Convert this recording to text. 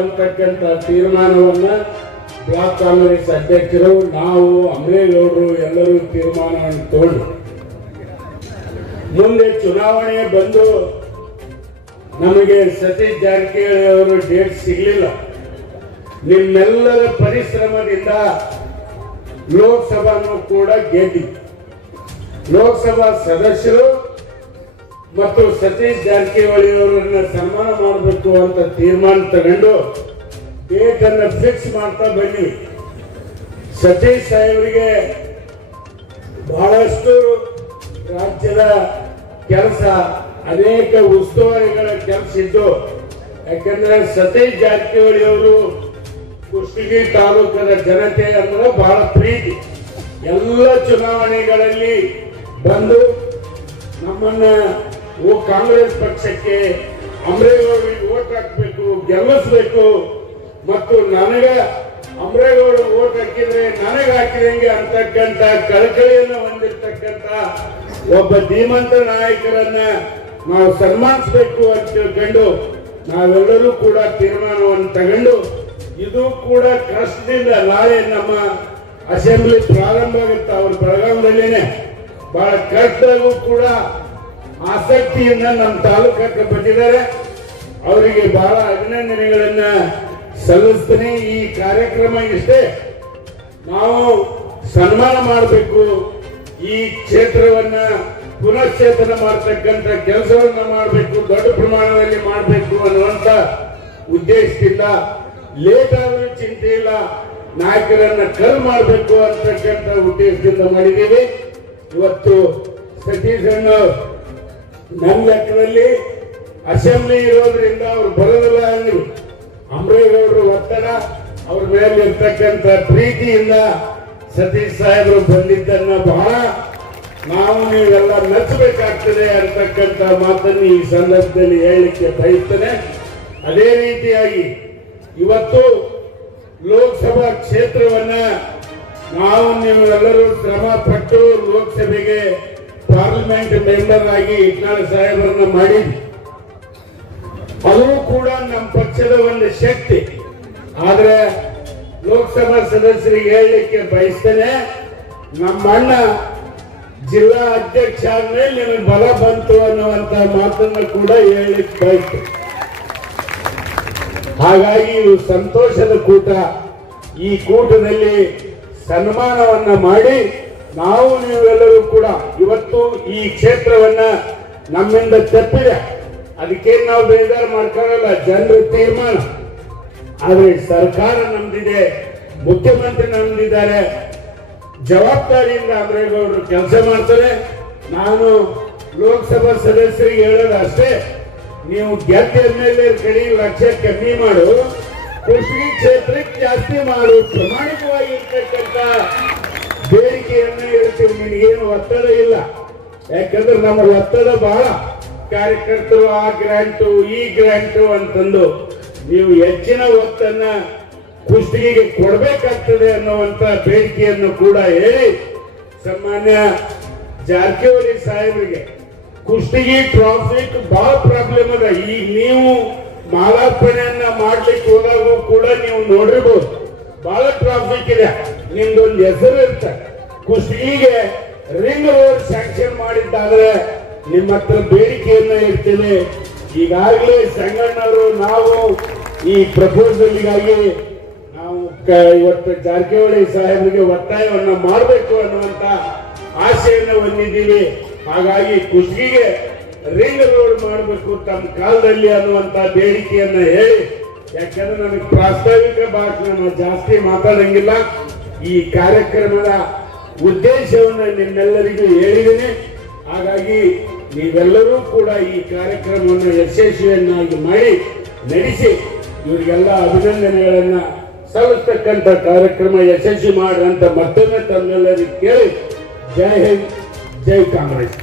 ಅಂತಕ್ಕಂಥ ತೀರ್ಮಾನವನ್ನ ಬ್ಲಾಕ್ ಕಾಂಗ್ರೆಸ್ ಅಧ್ಯಕ್ಷರು, ನಾವು, ಅಮರೇಗೌಡರು ಎಲ್ಲರೂ ತೀರ್ಮಾನವನ್ನು ತಗೊಂಡು ಮುಂದೆ ಚುನಾವಣೆ ಬಂದು ನಮಗೆ ಸತೀಶ್ ಜಾರಕಿಹೊಳಿ ಅವರು ಡೇಟ್ ಸಿಗಲಿಲ್ಲ. ನಿಮ್ಮೆಲ್ಲರ ಪರಿಶ್ರಮದಿಂದ ಲೋಕಸಭಾನು ಕೂಡ ಗೆದ್ದಿ. ಲೋಕಸಭಾ ಸದಸ್ಯರು ಮತ್ತು ಸತೀಶ್ ಜಾರಕಿಹೊಳಿ ಅವರನ್ನ ಸನ್ಮಾನ ಮಾಡಬೇಕು ಅಂತ ತೀರ್ಮಾನ ತಗೊಂಡು ಡೇಟ್ ಅನ್ನು ಫಿಕ್ಸ್ ಮಾಡ್ತಾ ಬನ್ನಿ. ಸತೀಶ್ ಸಾಹೇಬರಿಗೆ ಬಹಳಷ್ಟು ರಾಜ್ಯದ ಕೆಲಸ, ಅನೇಕ ಉಸ್ತುವಾರಿಗಳ ಕೆಲಸ ಇದ್ದು, ಯಾಕಂದ್ರೆ ಸತೀಶ್ ಜಾರಕಿಹೊಳಿ ಅವರು ಕುಷ್ಟಗಿ ತಾಲೂಕದ ಜನತೆ ಅಂದ್ರೆ ಬಹಳ ಪ್ರೀತಿ. ಎಲ್ಲ ಚುನಾವಣೆಗಳಲ್ಲಿ ಬಂದು ನಮ್ಮನ್ನ ಕಾಂಗ್ರೆಸ್ ಪಕ್ಷಕ್ಕೆ ಅಮರೇಗೌಡರಿಗೆ ಓಟ್ ಹಾಕಬೇಕು, ಗೆಲ್ಲಿಸಬೇಕು ಮತ್ತು ನನಗೆ ಅಮರೇಗೌಡ ಓಟ್ ಹಾಕಿದ್ರೆ ನನಗೆ ಹಾಕಿದಂಗೆ ಅಂತಕ್ಕಂಥ ಕಳಕಳಿಯನ್ನು ಹೊಂದಿರತಕ್ಕಂಥ ಒಬ್ಬ ಧೀಮಂತ ನಾಯಕರನ್ನ ನಾವು ಸನ್ಮಾನಿಸಬೇಕು ಅಂತ ತಿಳ್ಕೊಂಡು ನಾವೆಲ್ಲರೂ ಕೂಡ ತೀರ್ಮಾನವನ್ನು ತಗೊಂಡು, ಇದು ಕೂಡ ಕಷ್ಟದಿಂದ ನಾಳೆ ನಮ್ಮ ಅಸೆಂಬ್ಲಿ ಪ್ರಾರಂಭ ಆಗುತ್ತೆ. ಅವರು ಬೆಳಗಾವಿಯಲ್ಲೇನೆ ಬಹಳ ಕಷ್ಟದಾಗೂ ಕೂಡ ಆಸಕ್ತಿಯಿಂದ ನಮ್ಮ ತಾಲೂಕಕ್ಕೆ ಬಂದಿದ್ದಾರೆ. ಅವರಿಗೆ ಬಹಳ ಅಭಿನಂದನೆಗಳನ್ನ ಸಲ್ಲಿಸ್ತೀನಿ. ಈ ಕಾರ್ಯಕ್ರಮ ಇಷ್ಟೇ, ನಾವು ಸನ್ಮಾನ ಮಾಡಬೇಕು, ಈ ಕ್ಷೇತ್ರವನ್ನ ಪುನಶ್ಚೇತನ ಮಾಡತಕ್ಕಂಥ ಕೆಲಸವನ್ನ ಮಾಡಬೇಕು, ದೊಡ್ಡ ಪ್ರಮಾಣದಲ್ಲಿ ಮಾಡಬೇಕು ಅನ್ನುವಂತ ಉದ್ದೇಶದಿಂದ ಲೇಟ್ ಆದರೂ ಚಿಂತೆ ಇಲ್ಲ, ನಾಯಕರನ್ನ ಕಲ್ ಮಾಡಬೇಕು ಅಂತಕ್ಕಂಥ ಉದ್ದೇಶದಿಂದ ಮಾಡಿದ್ದೀವಿ. ಇವತ್ತು ಸತೀಶ್ ಅಣ್ಣ ನನ್ನ ಲೆಕ್ಕದಲ್ಲಿ ಅಸೆಂಬ್ಲಿ ಇರೋದ್ರಿಂದ ಅವ್ರು ಬರೋದಿಲ್ಲ ಅಂದ್ರು. ಅಮರೇಗೌಡರು ಒತ್ತಡ, ಅವ್ರ ಮೇಲೆ ಇರ್ತಕ್ಕಂಥ ಪ್ರೀತಿಯಿಂದ ಸತೀಶ್ ಸಾಹೇಬರು ಬಂದಿದ್ದನ್ನ ಬಹಳ ನಾವು ನೀವೆಲ್ಲ ಮೆಚ್ಚಬೇಕಾಗ್ತದೆ ಅಂತಕ್ಕಂಥ ಮಾತನ್ನು ಈ ಸಂದರ್ಭದಲ್ಲಿ ಹೇಳಲಿಕ್ಕೆ ಬಯಸ್ತೇನೆ. ಅದೇ ರೀತಿಯಾಗಿ ಇವತ್ತು ಲೋಕಸಭಾ ಕ್ಷೇತ್ರವನ್ನ ನಾವು ನೀವೆಲ್ಲರೂ ಶ್ರಮ ಪಟ್ಟು ಲೋಕಸಭೆಗೆ ಪಾರ್ಲಿಮೆಂಟ್ ಮೆಂಬರ್ ಆಗಿ ಇಟ್ನಾಳ್ ಸಾಹೇಬರನ್ನ ಮಾಡಿದ್ವಿ. ಅದು ಕೂಡ ನಮ್ಮ ಪಕ್ಷದ ಒಂದು ಶಕ್ತಿ. ಆದ್ರೆ ಲೋಕಸಭಾ ಸದಸ್ಯರಿಗೆ ಹೇಳಲಿಕ್ಕೆ ಬಯಸ್ತೇನೆ, ನಮ್ಮ ಅಣ್ಣ ಜಿಲ್ಲಾ ಅಧ್ಯಕ್ಷ ಆದ್ಮೇಲೆ ನಿಮಗೆ ಬಲ ಬಂತು ಅನ್ನುವಂತ ಮಾತನ್ನು ಕೂಡ ಹೇಳಲಿಕ್ಕೆ ಬಯಸ್ತೇನೆ. ಹಾಗಾಗಿ ಇದು ಸಂತೋಷದ ಕೂಟ. ಈ ಕೂಟದಲ್ಲಿ ಸನ್ಮಾನವನ್ನ ಮಾಡಿ ನಾವು ನೀವೆಲ್ಲರೂ ಕೂಡ ಇವತ್ತು ಈ ಕ್ಷೇತ್ರವನ್ನ ನಮ್ಮಿಂದ ತಪ್ಪಿದೆ, ಅದಕ್ಕೇನು ನಾವು ಬೇಜಾರು ಮಾಡ್ಕೊಳ್ಳಲ್ಲ, ಜನರ ತೀರ್ಮಾನ. ಆದ್ರೆ ಸರ್ಕಾರ ನಮ್ದಿದೆ, ಮುಖ್ಯಮಂತ್ರಿ ನಮ್ದಿದ್ದಾರೆ, ಜವಾಬ್ದಾರಿಯಿಂದ ಅಮರೇಗೌಡರು ಕೆಲಸ ಮಾಡ್ತಾರೆ. ನಾನು ಲೋಕಸಭಾ ಸದಸ್ಯರಿಗೆ ಹೇಳೋದು ಅಷ್ಟೇ, ನೀವು ಗೆದ್ದ ಮೇಲೆ ಕಡೆ ಲಕ್ಷ ಕಮ್ಮಿ ಮಾಡು, ಕುಷ್ಟಗಿ ಕ್ಷೇತ್ರಕ್ಕೆ ಜಾಸ್ತಿ ಮಾಡು, ಪ್ರಾಮಾಣಿಕವಾಗಿ ಇರ್ತಕ್ಕಂಥ ಬೇಡಿಕೆಯನ್ನ ಹೇಳ್ತೀವಿ. ನಿನಗೇನು ಒತ್ತಡ ಇಲ್ಲ, ಯಾಕಂದ್ರೆ ನಮ್ಮ ಒತ್ತಡ ಬಹಳ. ಕಾರ್ಯಕರ್ತರು ಆ ಗ್ರಾಂಟು ಈ ಗ್ರಾಂಟು ಅಂತಂದು ನೀವು ಹೆಚ್ಚಿನ ಒತ್ತನ್ನ ಕುಷ್ಟಗಿಗೆ ಕೊಡಬೇಕಾಗ್ತದೆ ಅನ್ನುವಂತ ಬೇಡಿಕೆಯನ್ನು ಕೂಡ ಹೇಳಿ, ಸನ್ಮಾನ್ಯ ಜಾರಕಿಹೊಳಿ ಸಾಹೇಬರಿಗೆ ಕುಷ್ಟಗಿ ಟ್ರಾಫಿಕ್ ಬಹಳ ಪ್ರಾಬ್ಲಮ್ ಅದ. ಈಗ ನೀವು ಮಾಲಾರ್ಪಣೆಯನ್ನ ಮಾಡ್ಲಿಕ್ಕೆ ಹೋದಾಗೂ ಕೂಡ ನೀವು ನೋಡಿರ್ಬೋದು, ಬಹಳ ಟ್ರಾಫಿಕ್ ಇದೆ. ನಿಮ್ದೊಂದು ಹೆಸರು ಇರ್ತಾರೆ, ಕುಷ್ಟಗಿಗೆ ರಿಂಗ್ ರೋಡ್ ಸ್ಯಾಂಕ್ಷನ್ ಮಾಡಿದ್ದಾದ್ರೆ ನಿಮ್ಮ ಹತ್ರ ಬೇಡಿಕೆಯನ್ನ ಇರ್ತೇನೆ. ಈಗಾಗಲೇ ಸಂಗಣ್ಣವರು ನಾವು ಈ ಪ್ರಪೋಸಲ್ಗಾಗಿ ನಾವು ಇವತ್ತು ಜಾರಕಿಹೊಳಿ ಸಾಹೇಬರಿಗೆ ಒತ್ತಾಯವನ್ನ ಮಾಡಬೇಕು ಅನ್ನುವಂತ ಆಶೆಯನ್ನು ಹೊಂದಿದ್ದೀವಿ. ಹಾಗಾಗಿ ಕುಷ್ಟಗಿಗೆ ರಿಂಗ್ ರೋಡ್ ಮಾಡಬೇಕು ತಮ್ಮ ಕಾಲದಲ್ಲಿ ಅನ್ನುವಂತ ಬೇಡಿಕೆಯನ್ನ ಹೇಳಿ, ಯಾಕಂದ್ರೆ ನನಗೆ ಪ್ರಾಸ್ತಾವಿಕ ಭಾಷಣ ಜಾಸ್ತಿ ಮಾತಾಡಂಗಿಲ್ಲ. ಈ ಕಾರ್ಯಕ್ರಮದ ಉದ್ದೇಶವನ್ನು ನಿಮ್ಮೆಲ್ಲರಿಗೂ ಹೇಳಿದ್ದೀನಿ. ಹಾಗಾಗಿ ನೀವೆಲ್ಲರೂ ಕೂಡ ಈ ಕಾರ್ಯಕ್ರಮವನ್ನು ಯಶಸ್ವಿಯನ್ನಾಗಿ ಮಾಡಿ ನಡೆಸಿ ಇವರಿಗೆಲ್ಲ ಅಭಿನಂದನೆಗಳನ್ನ ಸಲ್ಲಿಸ್ತಕ್ಕಂಥ ಕಾರ್ಯಕ್ರಮ ಯಶಸ್ವಿ ಮಾಡ್ರಂತ ಮತ್ತೊಮ್ಮೆ ತಮ್ಮೆಲ್ಲರಿಗೂ ಕೇಳಿ, ಜೈ ಹಿಂದ್, ಜೈ ಕಾಂಗ್ರೆಸ್.